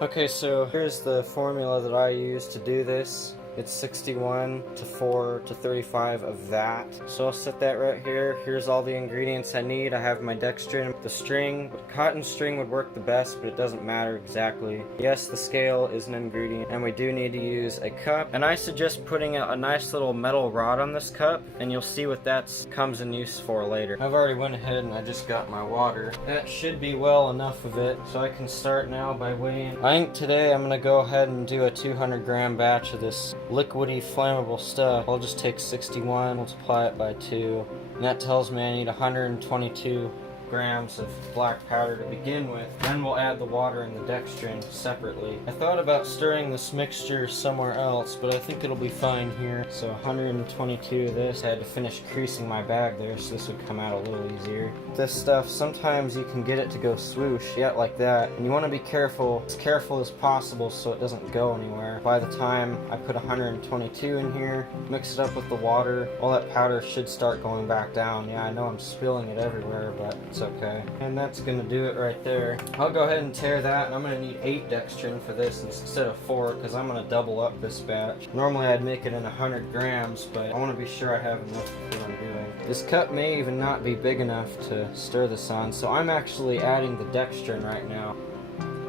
Okay, so here's the formula that I use to do this. It's 61 to 4 to 35 of that. So I'll set that right here. Here's all the ingredients I need. I have my dextrin, the string. Cotton string would work the best, but it doesn't matter exactly. Yes, the scale is an ingredient, and we do need to use a cup. And I suggest putting a nice little metal rod on this cup, and you'll see what that comes in use for later. I've already went ahead and I just got my water. That should be well enough of it, so I can start now by weighing. I think today I'm gonna go ahead and do a 200-gram batch of this liquidy flammable stuff. I'll just take 61, multiply it by 2, and that tells me I need 122 grams of black powder to begin with. Then we'll add the water and the dextrin separately. I thought about stirring this mixture somewhere else, but I think it'll be fine here. So 122 of this. I had to finish creasing my bag there, so this would come out a little easier. This stuff, sometimes you can get it to go swoosh, like that, and you want to be careful, as careful as possible so it doesn't go anywhere. By the time I put 122 in here, mix it up with the water, all that powder should start going back down. Yeah, I know I'm spilling it everywhere, but it's okay. And that's gonna do it right there. I'll go ahead and tear that, and I'm gonna need 8 dextrin for this instead of 4, because I'm gonna double up this batch. Normally I'd make it in 100 grams, but I want to be sure I have enough for what I'm doing. This cup may even not be big enough to stir this on, so I'm actually adding the dextrin right now.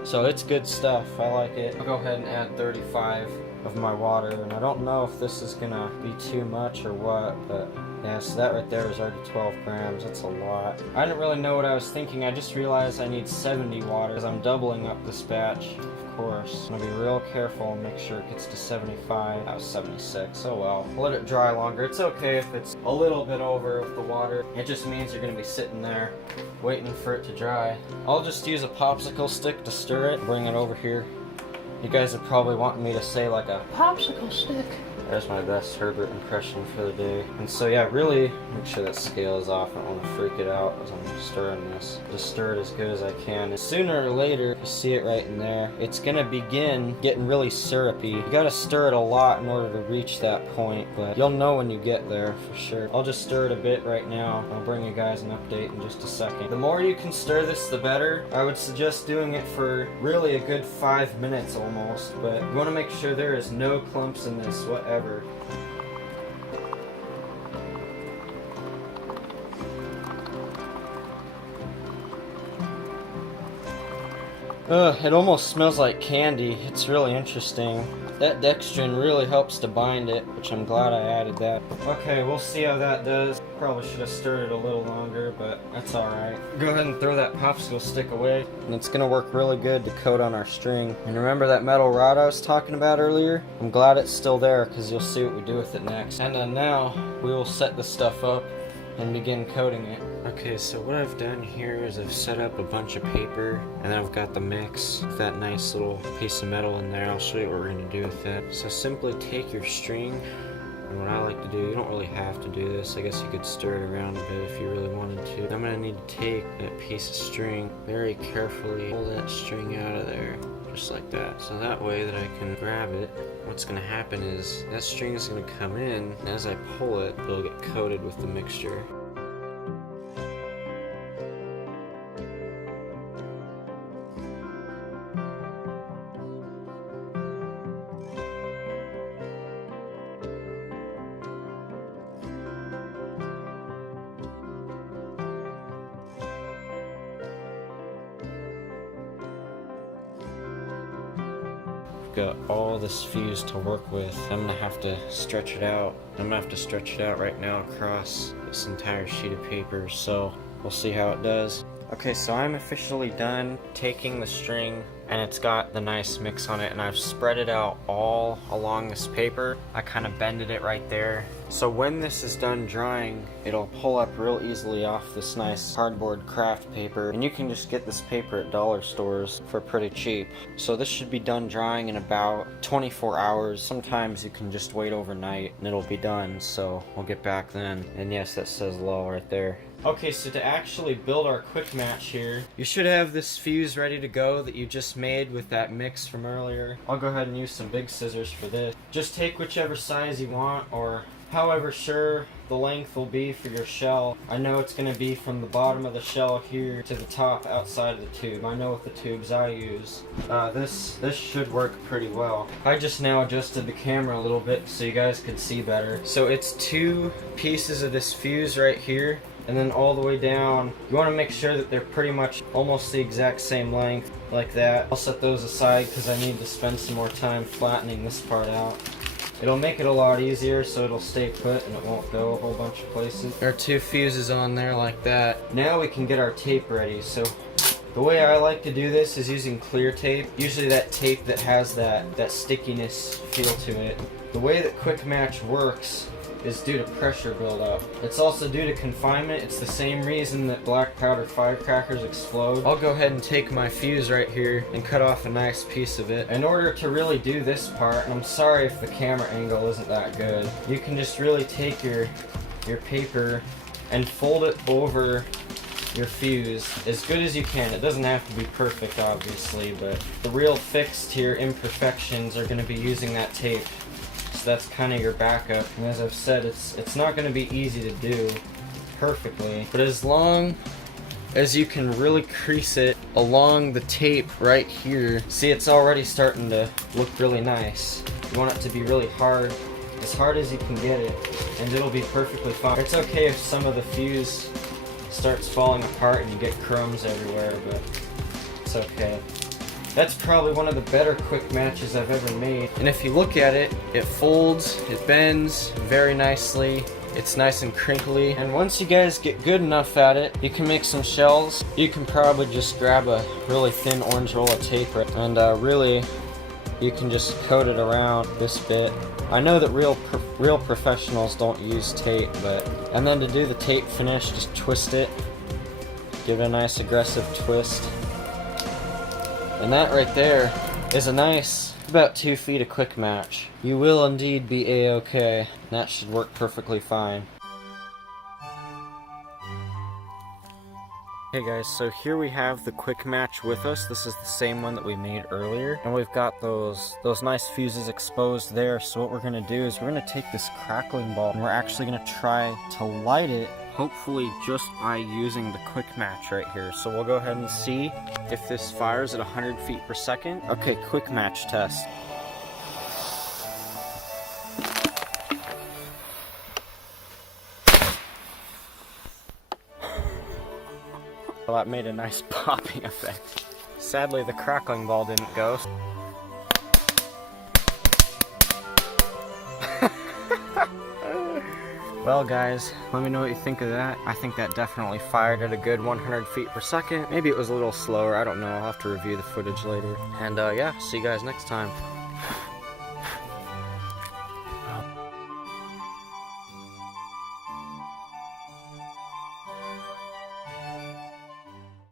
So it's good stuff, I like it. I'll go ahead and add 35 of my water, and I don't know if this is gonna be too much or what, but yeah, so that right there is already 12 grams. That's a lot. I didn't really know what I was thinking. I just realized I need 70 water because I'm doubling up this batch. Of course, I'm gonna be real careful and make sure it gets to 75. That was 76. Oh well. Let it dry longer. It's okay if it's a little bit over with the water. It just means you're gonna be sitting there waiting for it to dry. I'll just use a popsicle stick to stir it. Bring it over here. You guys are probably wanting me to say like a popsicle stick. There's my best Herbert impression for the day. And so yeah, really make sure that scale is off. I don't want to freak it out as I'm stirring this. Just stir it as good as I can. And sooner or later, you see it right in there, it's gonna begin getting really syrupy. You gotta stir it a lot in order to reach that point, but you'll know when you get there for sure. I'll just stir it a bit right now. I'll bring you guys an update in just a second. The more you can stir this, the better. I would suggest doing it for really a good 5 minutes almost, but you wanna make sure there is no clumps in this whatever. It almost smells like candy. It's really interesting. That dextrin really helps to bind it, which I'm glad I added that. Okay, we'll see how that does. Probably should have stirred it a little longer, but that's alright. Go ahead and throw that popsicle stick away. And it's gonna work really good to coat on our string. And remember that metal rod I was talking about earlier? I'm glad it's still there, because you'll see what we do with it next. And then now, we will set this stuff up and begin coating it. Okay, so what I've done here is I've set up a bunch of paper, and then I've got the mix with that nice little piece of metal in there. I'll show you what we're going to do with that. So simply take your string, and what I like to do, you don't really have to do this. I guess you could stir it around a bit if you really wanted to. I'm going to need to take that piece of string, very carefully pull that string out of there. Just like that. So that way that I can grab it, what's going to happen is that string is going to come in, and as I pull it, it'll get coated with the mixture. Got all this fuse to work with. I'm gonna have to stretch it out. I'm gonna have to stretch it out right now across this entire sheet of paper, so we'll see how it does. Okay, so I'm officially done taking the string, and it's got the nice mix on it, and I've spread it out all along this paper. I kind of bended it right there. So when this is done drying, it'll pull up real easily off this nice cardboard craft paper, and you can just get this paper at dollar stores for pretty cheap. So this should be done drying in about 24 hours. Sometimes you can just wait overnight and it'll be done, so we'll get back then. And yes, that says low right there. Okay, so to actually build our Quickmatch here, you should have this fuse ready to go that you just made with that mix from earlier. I'll go ahead and use some big scissors for this. Just take whichever size you want, or however sure the length will be for your shell. I know it's going to be from the bottom of the shell here to the top outside of the tube. I know with the tubes I use. This should work pretty well. I just now adjusted the camera a little bit so you guys could see better. So it's 2 pieces of this fuse right here, and then all the way down. You want to make sure that they're pretty much almost the exact same length, like that. I'll set those aside because I need to spend some more time flattening this part out. It'll make it a lot easier so it'll stay put and it won't go a whole bunch of places. There are 2 fuses on there like that. Now we can get our tape ready. So the way I like to do this is using clear tape. Usually that tape that has that stickiness feel to it. The way that Quickmatch works is due to pressure buildup. It's also due to confinement. It's the same reason that black powder firecrackers explode. I'll go ahead and take my fuse right here and cut off a nice piece of it. In order to really do this part, and I'm sorry if the camera angle isn't that good, you can just really take your paper and fold it over your fuse as good as you can. It doesn't have to be perfect, obviously, but the real fix to your imperfections are going to be using that tape. So that's kind of your backup. And as I've said, it's not going to be easy to do perfectly, but as long as you can really crease it along the tape right here, see, it's already starting to look really nice. You want it to be really hard as you can get it, and it'll be perfectly fine. It's okay if some of the fuse starts falling apart and you get crumbs everywhere, but it's okay. That's probably one of the better quick matches I've ever made. And if you look at it, it folds, it bends very nicely. It's nice and crinkly. And once you guys get good enough at it, you can make some shells. You can probably just grab a really thin orange roll of tape and really you can just coat it around this bit. I know that real professionals don't use tape, and then to do the tape finish, just twist it. Give it a nice aggressive twist. And that right there is a nice, about 2 feet of quick match. You will indeed be A-okay. That should work perfectly fine. Hey guys, so here we have the quick match with us. This is the same one that we made earlier, and we've got those nice fuses exposed there. So what we're gonna do is we're gonna take this crackling ball and we're actually gonna try to light it, hopefully just by using the quick match right here. So we'll go ahead and see if this fires at 100 feet per second. Okay, quick match test. Well, that made a nice popping effect. Sadly, the crackling ball didn't go. Well guys, let me know what you think of that. I think that definitely fired at a good 100 feet per second. Maybe it was a little slower, I don't know. I'll have to review the footage later. And yeah, see you guys next time.